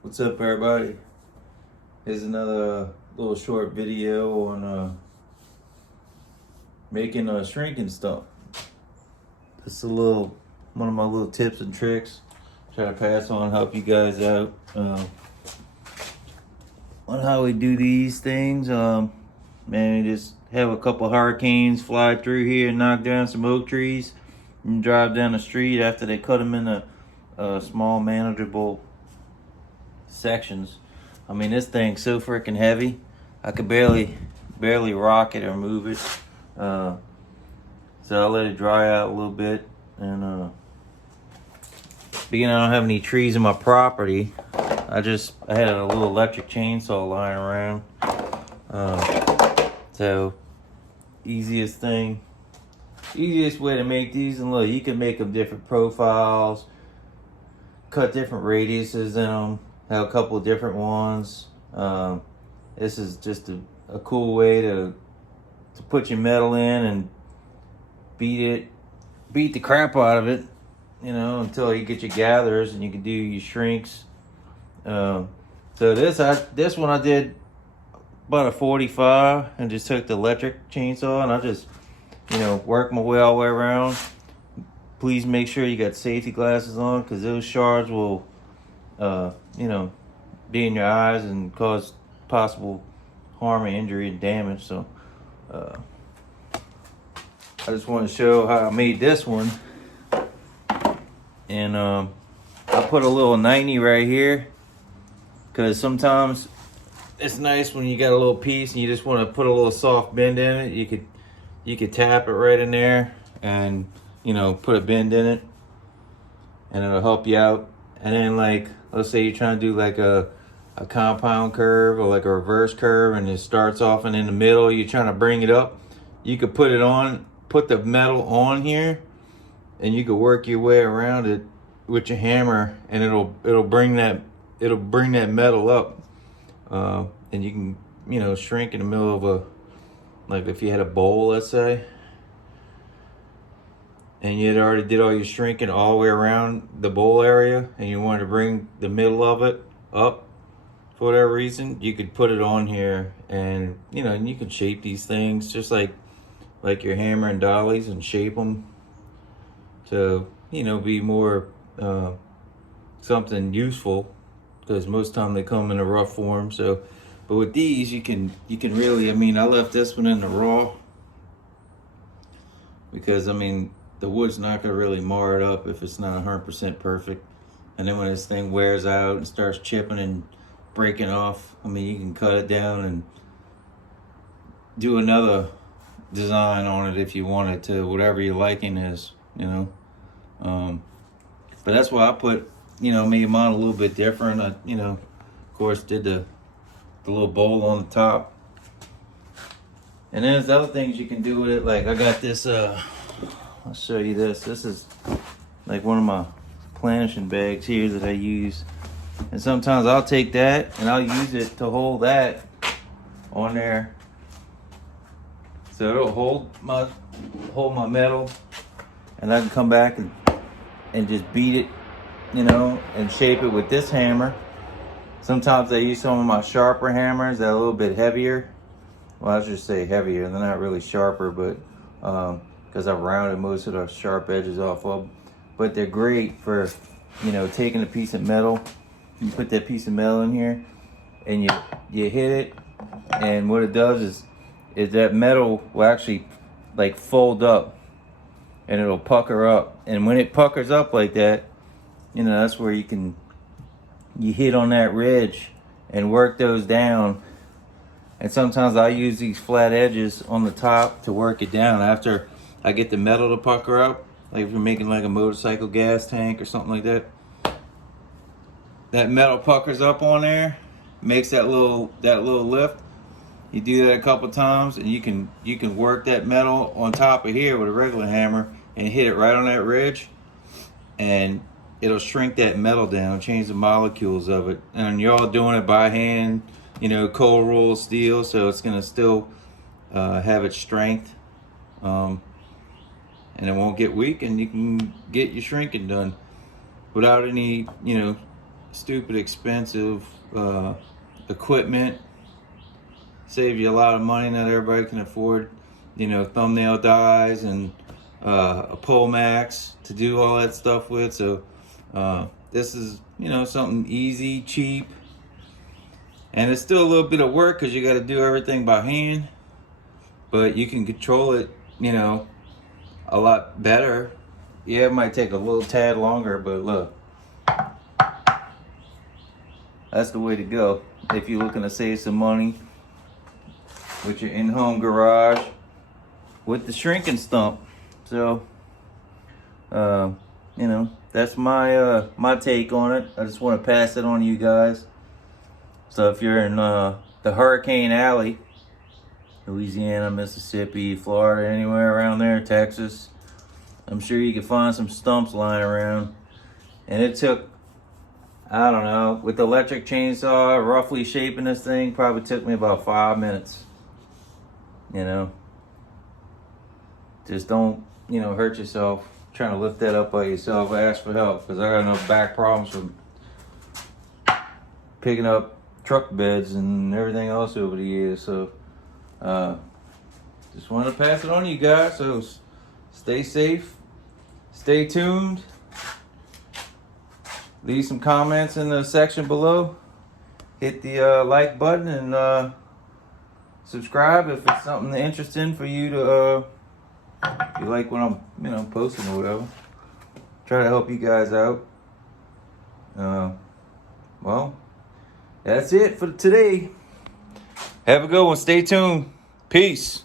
What's up, everybody? Here's another little short video on making a shrinking stump. This is one of my little tips and tricks. Try to pass on, help you guys out on how we do these things. Man, just have a couple hurricanes fly through here and knock down some oak trees, and drive down the street after they cut them into small, manageable sections. I mean, this thing's so freaking heavy. I could barely rock it or move it. So I let it dry out a little bit. And being I don't have any trees in my property, I had a little electric chainsaw lying around. So easiest way to make these, and look, you can make them different profiles, cut different radiuses in them. Have a couple of different ones. This is just a cool way to put your metal in and beat the crap out of it, until you get your gathers and you can do your shrinks. So this one I did about a 45 and just took the electric chainsaw and I just, worked my way all the way around. Please make sure you got safety glasses on, because those shards will be in your eyes and cause possible harm and injury and damage. So I just want to show how I made this one. And I put a little 90 right here, because sometimes it's nice when you got a little piece and you just want to put a little soft bend in it. You could tap it right in there and put a bend in it, and it'll help you out. And then, like, let's say you're trying to do like a compound curve or like a reverse curve, and it starts off and in the middle you're trying to bring it up. You could put the metal on here, and you could work your way around it with your hammer, and it'll bring that metal up, and you can shrink in the middle of like if you had a bowl, let's say, and you had already did all your shrinking all the way around the bowl area, and you wanted to bring the middle of it up for whatever reason, you could put it on here, and you can shape these things just like your hammer and dollies, and shape them to be more something useful, because most of the time they come in a rough form. So but with these you can really, I left this one in the raw because the wood's not going to really mar it up if it's not 100% perfect. And then when this thing wears out and starts chipping and breaking off, you can cut it down and do another design on it if you wanted to, whatever your liking is, But that's why I put, made mine a little bit different. I, of course, did the little bowl on the top. And then there's other things you can do with it. Like I got this, I'll show you this. This is like one of my planishing bags here that I use. And sometimes I'll take that and I'll use it to hold that on there. So it'll hold my metal, and I can come back and just beat it, and shape it with this hammer. Sometimes I use some of my sharper hammers that are a little bit heavier. Well, I should say heavier. They're not really sharper, but because I've rounded most of the sharp edges off of them. But they're great for, taking a piece of metal. You put that piece of metal in here, and you hit it, and what it does is that metal will actually like fold up, and it'll pucker up. And when it puckers up like that, that's where you hit on that ridge and work those down. And sometimes I use these flat edges on the top to work it down after I get the metal to pucker up. Like if you're making like a motorcycle gas tank or something like that, that metal puckers up on there, makes that little lift. You do that a couple times, and you can work that metal on top of here with a regular hammer and hit it right on that ridge, and it'll shrink that metal down, change the molecules of it. And you're all doing it by hand, cold roll steel, so it's gonna still have its strength, and it won't get weak, and you can get your shrinking done without any stupid expensive equipment. Save you a lot of money. Not everybody can afford, you know, thumbnail dies and a pole max to do all that stuff with. So this is, you know, something easy, cheap, and it's still a little bit of work because you got to do everything by hand, but you can control it, you know, a lot better. Yeah, it might take a little tad longer, but look, that's the way to go if you're looking to save some money with your in-home garage with the shrinking stump. So you know, that's my my take on it. I just want to pass it on to you guys. So if you're in the Hurricane Alley, Louisiana, Mississippi, Florida, anywhere around there, Texas, I'm sure you can find some stumps lying around. And it took, I don't know, with the electric chainsaw, roughly shaping this thing, probably took me about 5 minutes. You know, just don't, you know, hurt yourself trying to lift that up by yourself. Ask for help, because I got enough back problems from picking up truck beds and everything else over the years. So just wanted to pass it on to you guys. So stay safe, stay tuned, leave some comments in the section below, hit the like button, and subscribe if it's something interesting for you to if you like what I'm, you know, posting or whatever. Try to help you guys out. Well, that's it for today. Have a good one. Stay tuned. Peace.